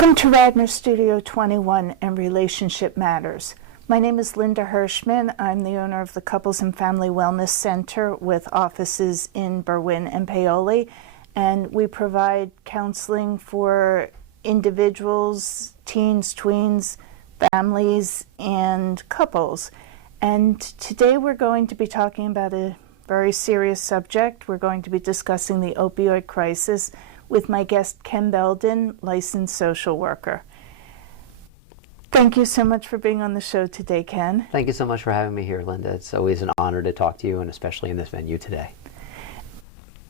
Welcome to Radnor Studio 21 and Relationship Matters. My name is Linda Hershman. I'm the owner of the Couples and Family Wellness Center with offices in Berwyn and Paoli, and we provide counseling for individuals, teens, tweens, families, and couples. And today we're going to be talking about a very serious subject. We're going to be discussing the opioid crisis with my guest, Ken Beldon, licensed social worker. Thank you so much for being on the show today, Ken. Thank you so much for having me here, Linda. It's always an honor to talk to you, and especially in this venue today.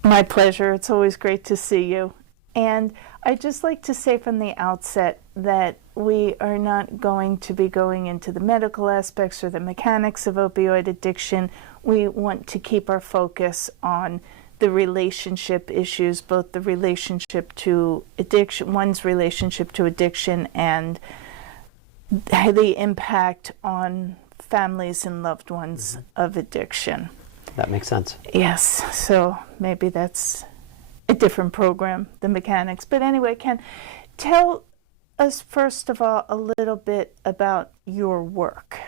My pleasure. It's always great to see you. And I'd just like to say from the outset that we are not going to be going into the medical aspects or the mechanics of opioid addiction. We want to keep our focus on the relationship issues, both the relationship to addiction, one's relationship to addiction, and the impact on families and loved ones of addiction. That makes sense. Yes, so maybe that's a different program, the mechanics. But anyway, Ken, tell us first of all a little bit about your work.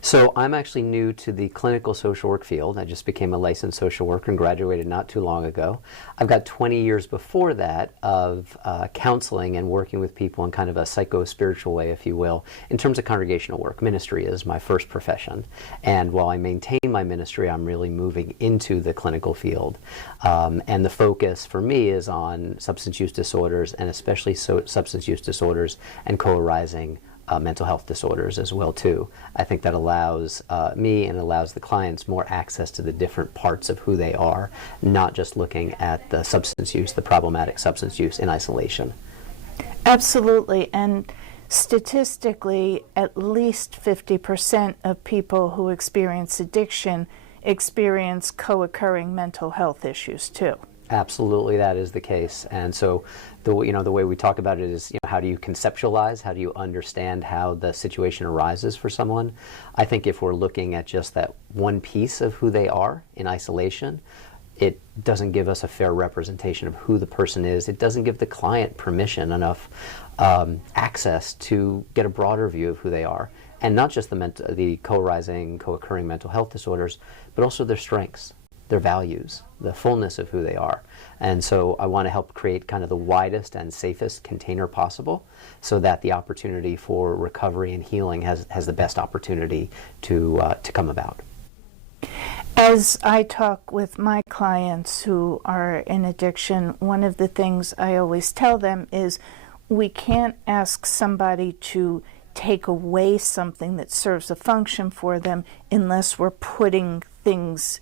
So I'm actually new to the clinical social work field. I just became a licensed social worker and graduated not too long ago. I've got 20 years before that of counseling and working with people in kind of a psycho-spiritual way, if you will, in terms of congregational work. Ministry is my first profession. And while I maintain my ministry, I'm really moving into the clinical field. And the focus for me is on substance use disorders, and especially substance use disorders and co-arising mental health disorders as well too. I think that allows me and allows the clients more access to the different parts of who they are, not just looking at the substance use, the problematic substance use in isolation. Absolutely, and statistically, at least 50% of people who experience addiction experience co-occurring mental health issues too. Absolutely, that is the case. And so the way we talk about it is, how do you conceptualize? How do you understand how the situation arises for someone? I think if we're looking at just that one piece of who they are in isolation, it doesn't give us a fair representation of who the person is. It doesn't give the client permission enough access to get a broader view of who they are. And not just the co-arising, co-occurring mental health disorders, but also their strengths, their values, the fullness of who they are. And so I want to help create kind of the widest and safest container possible so that the opportunity for recovery and healing has the best opportunity to come about. As I talk with my clients who are in addiction, one of the things I always tell them is we can't ask somebody to take away something that serves a function for them unless we're putting things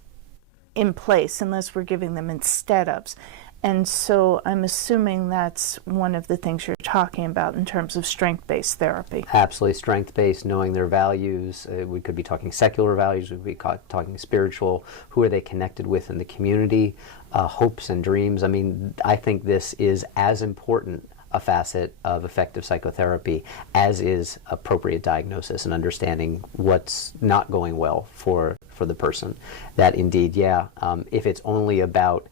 in place, unless we're giving them instead ofs. And so I'm assuming that's one of the things you're talking about in terms of strength-based therapy. Absolutely, strength-based, knowing their values. We could be talking secular values, we could be talking spiritual. Who are they connected with in the community? Hopes and dreams. I mean, I think this is as important a facet of effective psychotherapy as is appropriate diagnosis and understanding what's not going well for the person. That indeed, if it's only about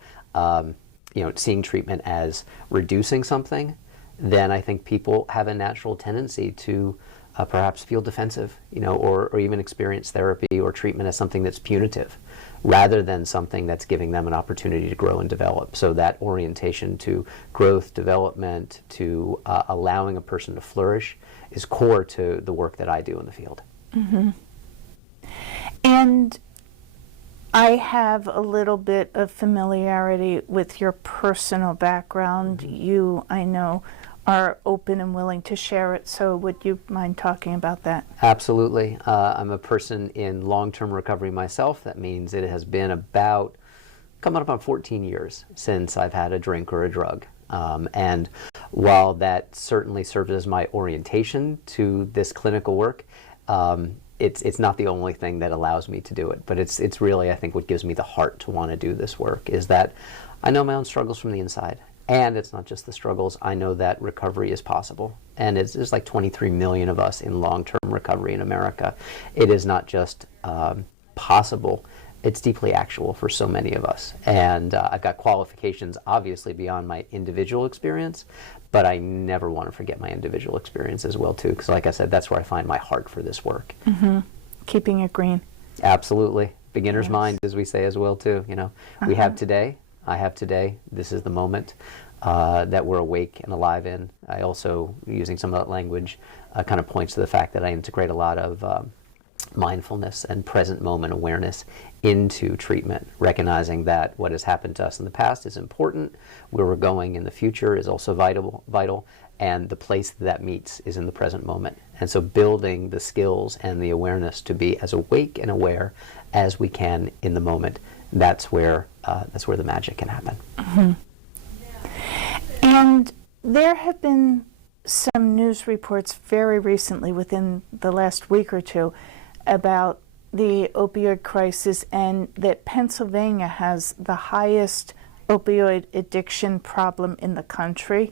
seeing treatment as reducing something, then I think people have a natural tendency to perhaps feel defensive, or even experience therapy or treatment as something that's punitive, rather than something that's giving them an opportunity to grow and develop. So that orientation to growth, development, to allowing a person to flourish is core to the work that I do in the field. Mm-hmm. And I have a little bit of familiarity with your personal background. You, I know, are open and willing to share it, so would you mind talking about that? Absolutely. I'm a person in long-term recovery myself. That means it has been coming up on 14 years since I've had a drink or a drug. And while that certainly serves as my orientation to this clinical work, it's not the only thing that allows me to do it. But it's really, I think, what gives me the heart to want to do this work is that I know my own struggles from the inside. And it's not just the struggles. I know that recovery is possible. And there's like 23 million of us in long-term recovery in America. It is not just possible. It's deeply actual for so many of us. And I've got qualifications, obviously, beyond my individual experience, but I never want to forget my individual experience as well, too, because like I said, that's where I find my heart for this work. Keeping it green. Absolutely. Beginner's Yes. mind, as we say as well, too. You know, we have today, I have today, this is the moment that we're awake and alive in. I also, using some of that language, kind of points to the fact that I integrate a lot of mindfulness and present moment awareness into treatment, recognizing that what has happened to us in the past is important, where we're going in the future is also vital, and the place that meets is in the present moment. And so building the skills and the awareness to be as awake and aware as we can in the moment, that's where the magic can happen. And there have been some news reports very recently, within the last week or two, about the opioid crisis, and that Pennsylvania has the highest opioid addiction problem in the country.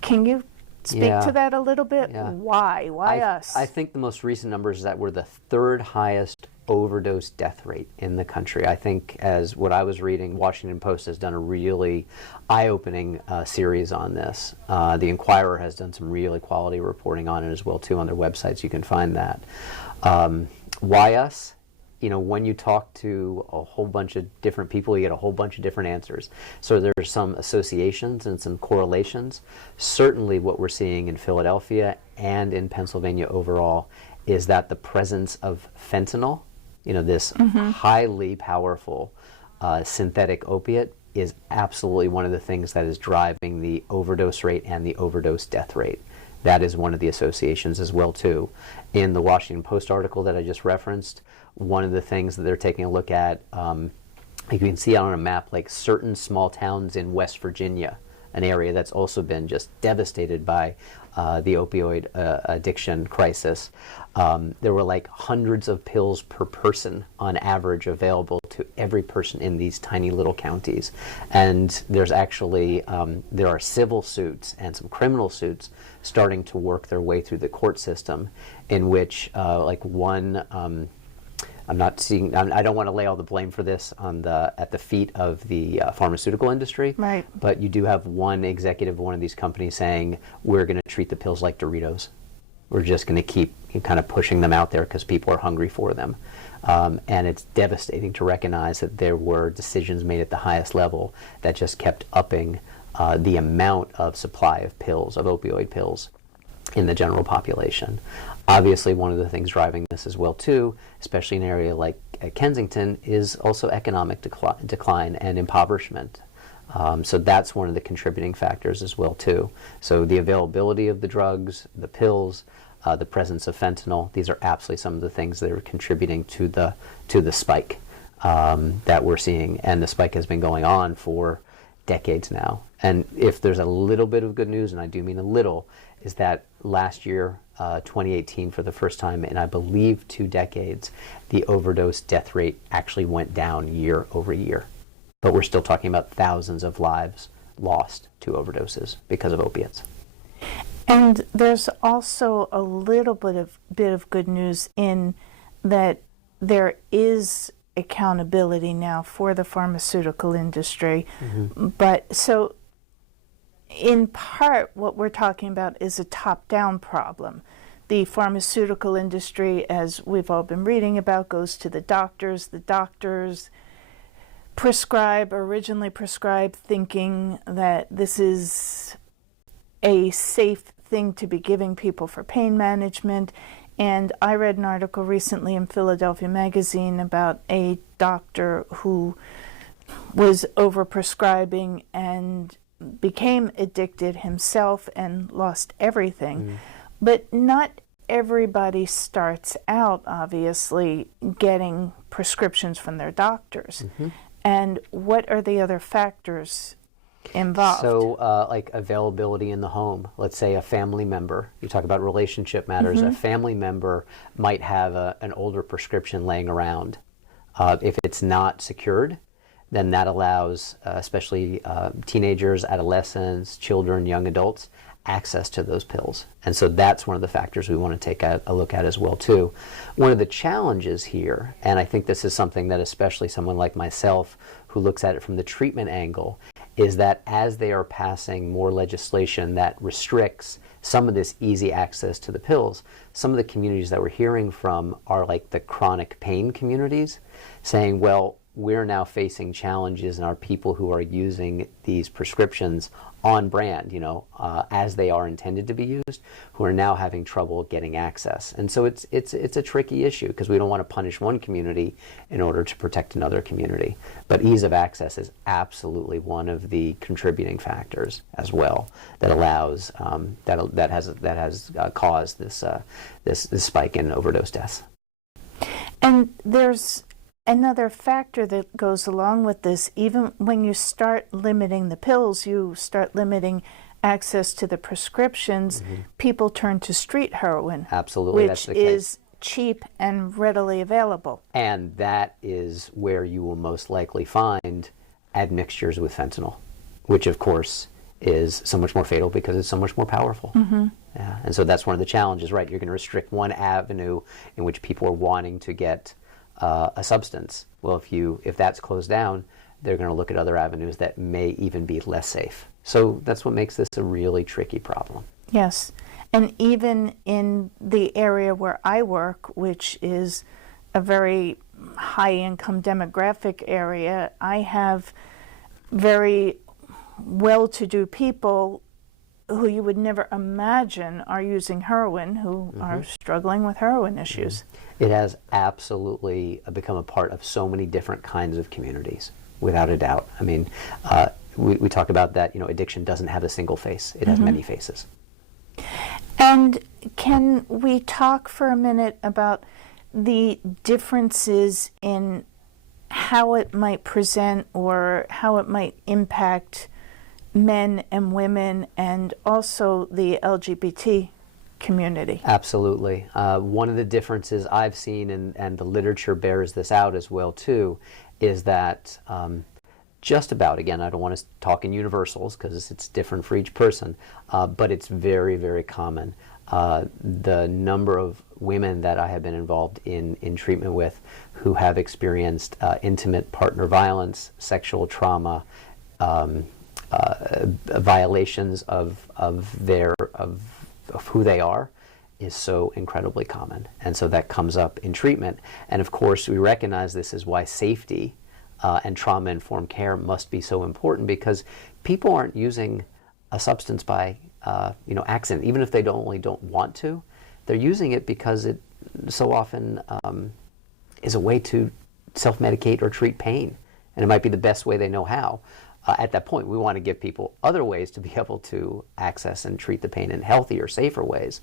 Can you speak to that a little bit? Yeah. Why? Why us? I think the most recent numbers is that we're the third highest overdose death rate in the country. I think, as what I was reading, Washington Post has done a really eye-opening series on this. The Inquirer has done some really quality reporting on it as well, too, on their websites. You can find that. Why us? You know, when you talk to a whole bunch of different people, you get a whole bunch of different answers. So there's some associations and some correlations. Certainly what we're seeing in Philadelphia and in Pennsylvania overall is that the presence of fentanyl, you know, this highly powerful synthetic opiate, is absolutely one of the things that is driving the overdose rate and the overdose death rate. That is one of the associations as well, too. In the Washington Post article that I just referenced, one of the things that they're taking a look at, you can see on a map, like certain small towns in West Virginia, an area that's also been just devastated by the opioid addiction crisis. There were like hundreds of pills per person on average available to every person in these tiny little counties. And there's actually, there are civil suits and some criminal suits starting to work their way through the court system, in which like one, I'm not seeing, I don't want to lay all the blame for this on at the feet of the pharmaceutical industry. Right. But you do have one executive of one of these companies saying, we're going to treat the pills like Doritos. We're just going to keep kind of pushing them out there because people are hungry for them. And it's devastating to recognize that there were decisions made at the highest level that just kept upping the amount of supply of pills, of opioid pills, in the general population. Obviously, one of the things driving this as well, too, especially in an area like Kensington, is also economic decline and impoverishment. So that's one of the contributing factors as well, too. So the availability of the drugs, the pills, the presence of fentanyl, these are absolutely some of the things that are contributing to the spike that we're seeing. And the spike has been going on for decades now. And if there's a little bit of good news, and I do mean a little, is that last year, 2018, for the first time in, I believe, 2 decades, the overdose death rate actually went down year over year. But we're still talking about thousands of lives lost to overdoses because of opiates. And there's also a little bit of good news in that there is accountability now for the pharmaceutical industry. But so in part, what we're talking about is a top-down problem. The pharmaceutical industry, as we've all been reading about, goes to the doctors. The doctors originally prescribe thinking that this is a safe thing to be giving people for pain management. And I read an article recently in Philadelphia Magazine about a doctor who was overprescribing and became addicted himself and lost everything. But not everybody starts out, obviously, getting prescriptions from their doctors. And what are the other factors involved? So like availability in the home. Let's say a family member, you talk about relationship matters, a family member might have an older prescription laying around. If it's not secured, then that allows, especially teenagers, adolescents, children, young adults, access to those pills. And so that's one of the factors we want to take a look at as well too. One of the challenges here, and I think this is something that especially someone like myself who looks at it from the treatment angle, is that as they are passing more legislation that restricts some of this easy access to the pills, some of the communities that we're hearing from are like the chronic pain communities, saying, well, we're now facing challenges in our people who are using these prescriptions on brand, as they are intended to be used, who are now having trouble getting access. And so it's a tricky issue because we don't want to punish one community in order to protect another community. But ease of access is absolutely one of the contributing factors as well that allows that has caused this spike in overdose deaths. And there's another factor that goes along with this. Even when you start limiting the pills, you start limiting access to the prescriptions, people turn to street heroin. Absolutely, which that's the case. Is cheap and readily available. And that is where you will most likely find admixtures with fentanyl, which of course is so much more fatal because it's so much more powerful. Yeah. And so that's one of the challenges, right? You're going to restrict one avenue in which people are wanting to get a substance. Well, if that's closed down, they're going to look at other avenues that may even be less safe. So that's what makes this a really tricky problem. Yes. And even in the area where I work, which is a very high-income demographic area, I have very well-to-do people who you would never imagine are using heroin, who are struggling with heroin issues. It has absolutely become a part of so many different kinds of communities, without a doubt. I mean, we talk about that, addiction doesn't have a single face. It has many faces. And can we talk for a minute about the differences in how it might present or how it might impact men and women and also the LGBT community? Absolutely. One of the differences I've seen, and the literature bears this out as well too, is that just about, again, I don't want to talk in universals because it's different for each person, but it's very, very common. The number of women that I have been involved in treatment with who have experienced intimate partner violence, sexual trauma, violations of who they are is so incredibly common. And so that comes up in treatment. And of course, we recognize this is why safety and trauma-informed care must be so important, because people aren't using a substance by accident. Even if they don't want to, they're using it because it so often is a way to self-medicate or treat pain. And it might be the best way they know how. At that point, we want to give people other ways to be able to access and treat the pain in healthier, safer ways.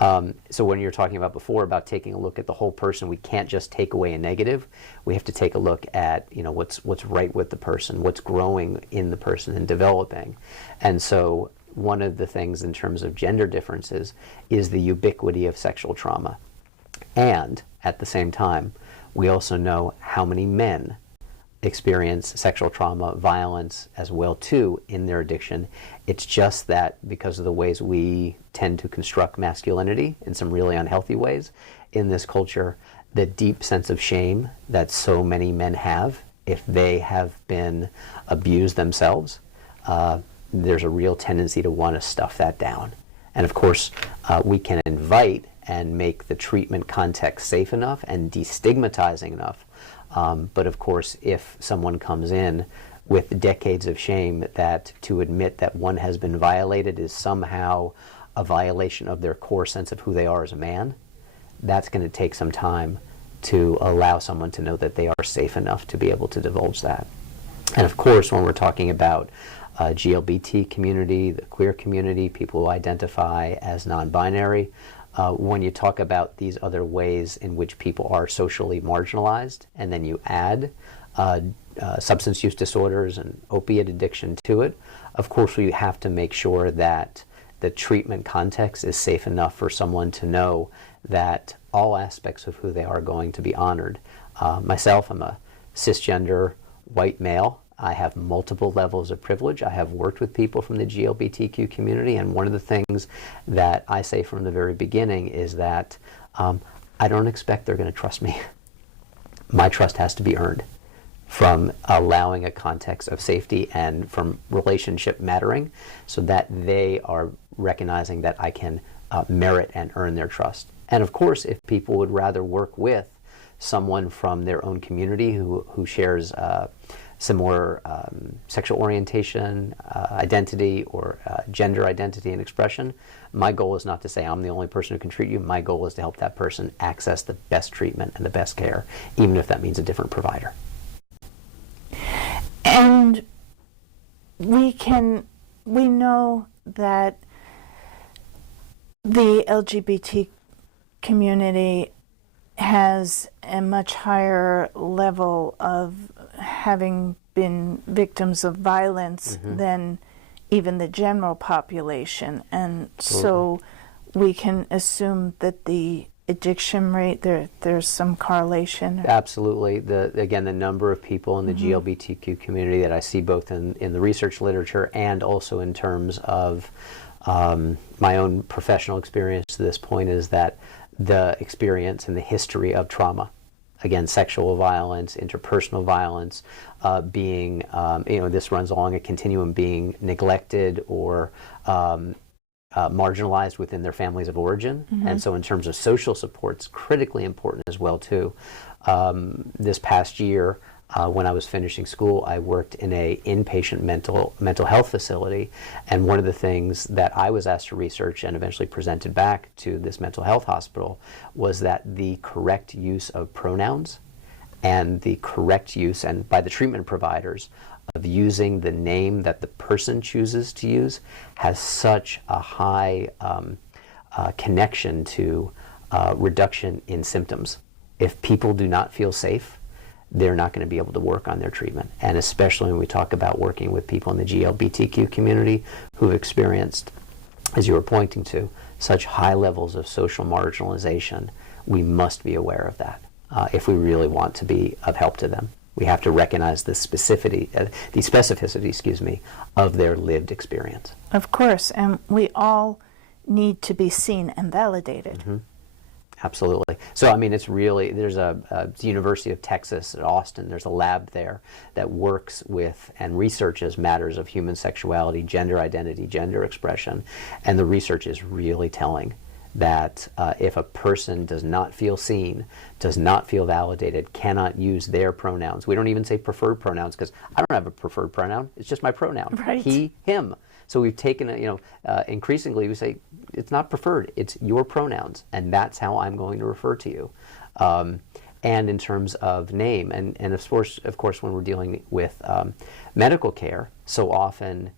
So when you're talking about before about taking a look at the whole person, we can't just take away a negative. We have to take a look at what's right with the person, what's growing in the person and developing. And so one of the things in terms of gender differences is the ubiquity of sexual trauma. And at the same time, we also know how many men experience sexual trauma, violence as well too in their addiction. It's just that because of the ways we tend to construct masculinity in some really unhealthy ways in this culture, the deep sense of shame that so many men have if they have been abused themselves, there's a real tendency to want to stuff that down. And of course, we can invite and make the treatment context safe enough and destigmatizing enough. But of course, if someone comes in with decades of shame, that to admit that one has been violated is somehow a violation of their core sense of who they are as a man, that's going to take some time to allow someone to know that they are safe enough to be able to divulge that. And of course, when we're talking about GLBT community, the queer community, people who identify as non-binary, when you talk about these other ways in which people are socially marginalized, and then you add substance use disorders and opiate addiction to it, of course we have to make sure that the treatment context is safe enough for someone to know that all aspects of who they are going to be honored. Myself, I'm a cisgender white male. I have multiple levels of privilege. I have worked with people from the GLBTQ community, and one of the things that I say from the very beginning is that I don't expect they're going to trust me. My trust has to be earned from allowing a context of safety and from relationship mattering, so that they are recognizing that I can merit and earn their trust. And of course, if people would rather work with someone from their own community who shares similar sexual orientation, identity, or gender identity and expression, my goal is not to say I'm the only person who can treat you. My goal is to help that person access the best treatment and the best care, even if that means a different provider. And we know that the LGBT community has a much higher level of having been victims of violence than even the general population. And so we can assume that the addiction rate, there's some correlation. Absolutely. Again, the number of people in the GLBTQ community that I see both in the research literature and also in terms of my own professional experience to this point is that the experience and the history of trauma, again, sexual violence, interpersonal violence, being, this runs along a continuum, being neglected or marginalized within their families of origin. And so in terms of social supports, critically important as well too. This past year, when I was finishing school, I worked in a inpatient mental health facility, and one of the things that I was asked to research and eventually presented back to this mental health hospital was that the correct use of pronouns and the correct use, and by the treatment providers, of using the name that the person chooses to use has such a high connection to reduction in symptoms. If people do not feel safe, they're not going to be able to work on their treatment. And especially when we talk about working with people in the GLBTQ community who've experienced, as you were pointing to, such high levels of social marginalization, we must be aware of that if we really want to be of help to them. We have to recognize the specificity of their lived experience. Of course, and we all need to be seen and validated. Absolutely. So, I mean, it's really, there's the University of Texas at Austin, there's a lab there that works with and researches matters of human sexuality, gender identity, gender expression, and the research is really telling that if a person does not feel seen, does not feel validated, cannot use their pronouns. We don't even say preferred pronouns because I don't have a preferred pronoun. It's just my pronoun. Right. He, him. So we've taken, increasingly we say it's not preferred. It's your pronouns, and that's how I'm going to refer to you. And in terms of name, and of course, when we're dealing with medical care, so often,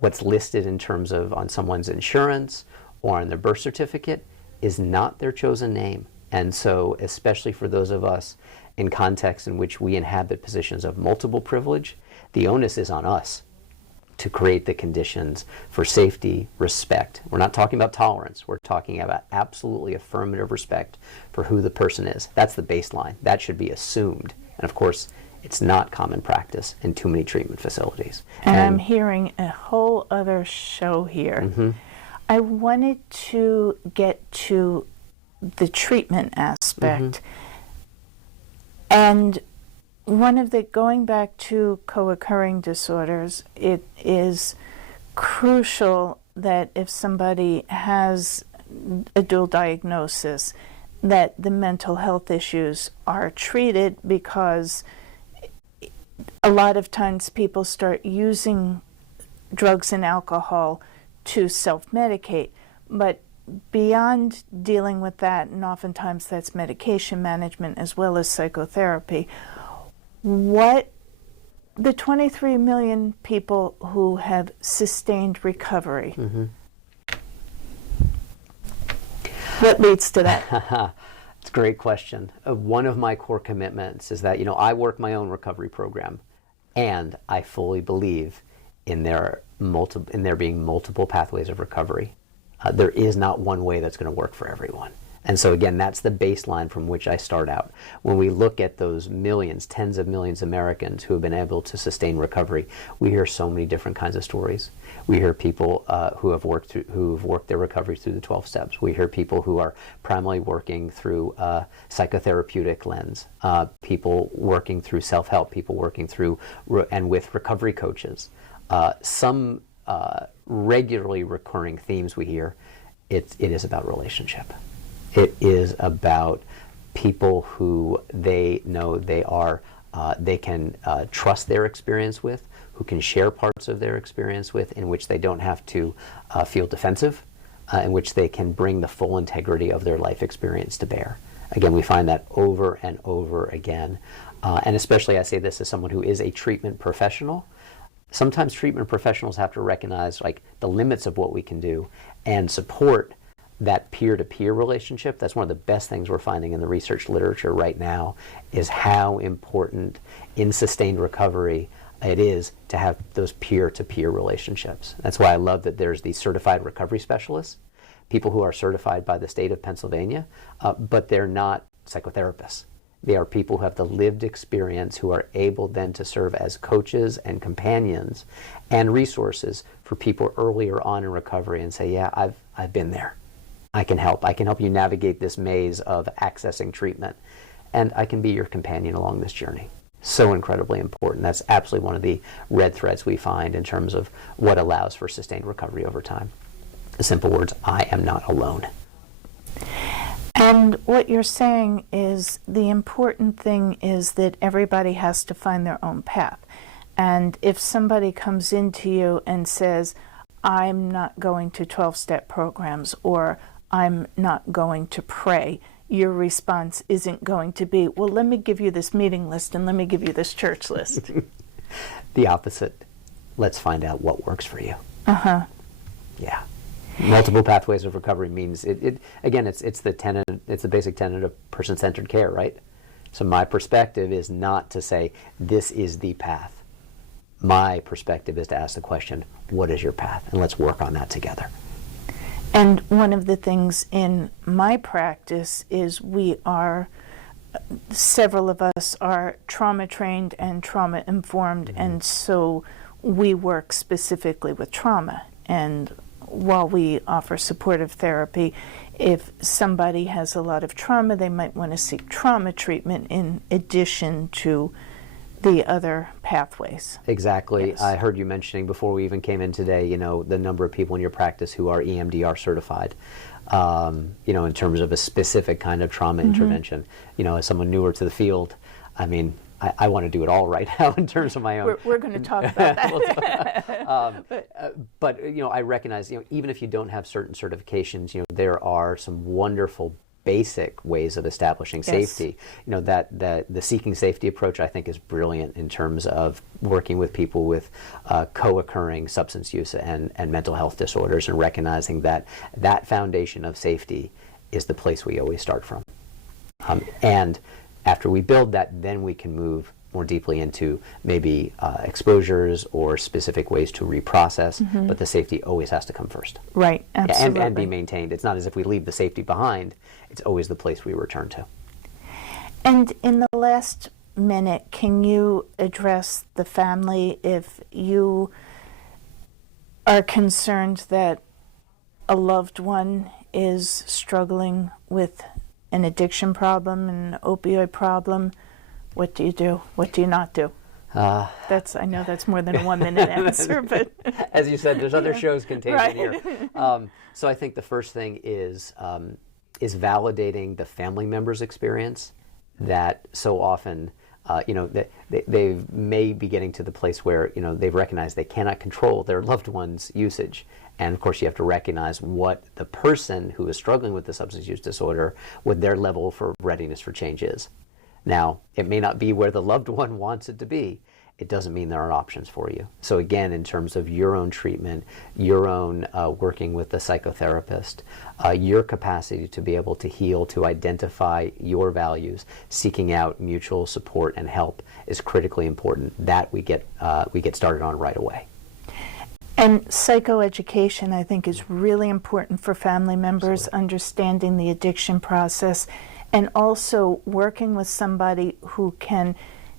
what's listed in terms of on someone's insurance or on their birth certificate is not their chosen name. And so, especially for those of us in contexts in which we inhabit positions of multiple privilege, the onus is on us to create the conditions for safety, respect. We're not talking about tolerance. We're talking about absolutely affirmative respect for who the person is. That's the baseline. That should be assumed. And of course, it's not common practice in too many treatment facilities. And I'm hearing a whole other show here. I wanted to get to the treatment aspect. And one of the, going back to co-occurring disorders, it is crucial that if somebody has a dual diagnosis, that the mental health issues are treated, because a lot of times people start using drugs and alcohol to self-medicate. But beyond dealing with that, and oftentimes that's medication management as well as psychotherapy, what the 23 million people who have sustained recovery, what leads to that? It's a great question. One of my core commitments is that, I work my own recovery program, and I fully believe in there being multiple pathways of recovery. There is not one way that's going to work for everyone. And so again, that's the baseline from which I start out. When we look at those millions, tens of millions of Americans who have been able to sustain recovery, we hear so many different kinds of stories. We hear people who've worked their recovery through the 12 steps. We hear people who are primarily working through psychotherapeutic lens, people working through self-help, people working through and with recovery coaches. Some regularly recurring themes we hear, it is about relationship. It is about people who they know they can trust their experience with, who can share parts of their experience with, in which they don't have to feel defensive, in which they can bring the full integrity of their life experience to bear. Again, we find that over and over again. And especially I say this as someone who is a treatment professional. Sometimes treatment professionals have to recognize like the limits of what we can do and support that peer-to-peer relationship. That's one of the best things we're finding in the research literature right now, is how important in sustained recovery it is to have those peer-to-peer relationships. That's why I love that there's these certified recovery specialists, people who are certified by the state of Pennsylvania, but they're not psychotherapists. They are people who have the lived experience, who are able then to serve as coaches and companions and resources for people earlier on in recovery and say, yeah, I've been there. I can help. I can help you navigate this maze of accessing treatment, and I can be your companion along this journey. So incredibly important. That's absolutely one of the red threads we find in terms of what allows for sustained recovery over time. The simple words, I am not alone. And what you're saying is the important thing is that everybody has to find their own path. And if somebody comes into you and says, I'm not going to 12-step programs, or I'm not going to pray, your response isn't going to be, well, let me give you this meeting list and let me give you this church list. The opposite. Let's find out what works for you. Uh-huh. Yeah. Multiple pathways of recovery means again, it's the basic tenet of person-centered care, right? So my perspective is not to say this is the path. My perspective is to ask the question, what is your path? And let's work on that together. And one of the things in my practice is several of us are trauma trained and trauma informed, mm-hmm. and so we work specifically with trauma. And while we offer supportive therapy, if somebody has a lot of trauma, they might want to seek trauma treatment in addition to the other pathways. Exactly. Yes. I heard you mentioning before we even came in today, the number of people in your practice who are EMDR certified, in terms of a specific kind of trauma mm-hmm. intervention. As someone newer to the field, I mean, I want to do it all right now in terms of my own. We're going to talk about that. But I recognize, even if you don't have certain certifications, there are some wonderful basic ways of establishing safety. Yes. That the seeking safety approach, I think, is brilliant in terms of working with people with co-occurring substance use and mental health disorders, and recognizing that foundation of safety is the place we always start from. And after we build that, then we can move more deeply into maybe exposures or specific ways to reprocess, mm-hmm. but the safety always has to come first. Right, absolutely. And be maintained. It's not as if we leave the safety behind. It's always the place we return to. And in the last minute, can you address the family if you are concerned that a loved one is struggling with an addiction problem, an opioid problem? What do you do? What do you not do? I know that's more than a 1-minute answer, but as you said, there's other shows contained right. in here. So I think the first thing is validating the family member's experience. That so often, they may be getting to the place where they've recognized they cannot control their loved one's usage. And of course, you have to recognize what the person who is struggling with the substance use disorder, what their level for readiness for change is. Now, it may not be where the loved one wants it to be. It doesn't mean there aren't options for you. So again, in terms of your own treatment, your own working with the psychotherapist, your capacity to be able to heal, to identify your values, seeking out mutual support and help is critically important. That we get started on right away. And psychoeducation, I think, is really important for family members, understanding the addiction process, and also working with somebody who can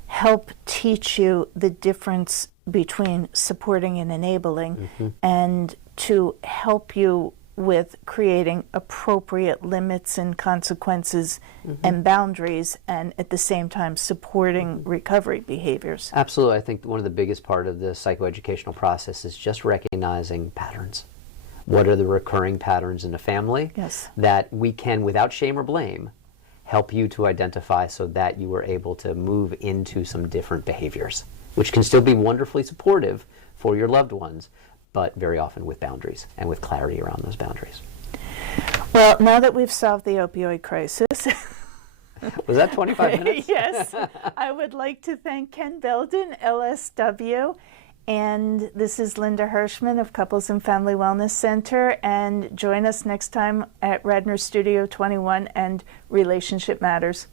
help teach you the difference between supporting and enabling, and to help you with creating appropriate limits and consequences and boundaries, and at the same time supporting recovery behaviors. Absolutely. I think one of the biggest part of the psychoeducational process is just recognizing patterns. What are the recurring patterns in a family that we can, without shame or blame, help you to identify so that you are able to move into some different behaviors, which can still be wonderfully supportive for your loved ones, but very often with boundaries and with clarity around those boundaries. Well, now that we've solved the opioid crisis, was that 25 minutes? Yes, I would like to thank Ken Beldon, LSW, and this is Linda Hershman of Couples and Family Wellness Center, and join us next time at Radnor Studio 21 and Relationship Matters.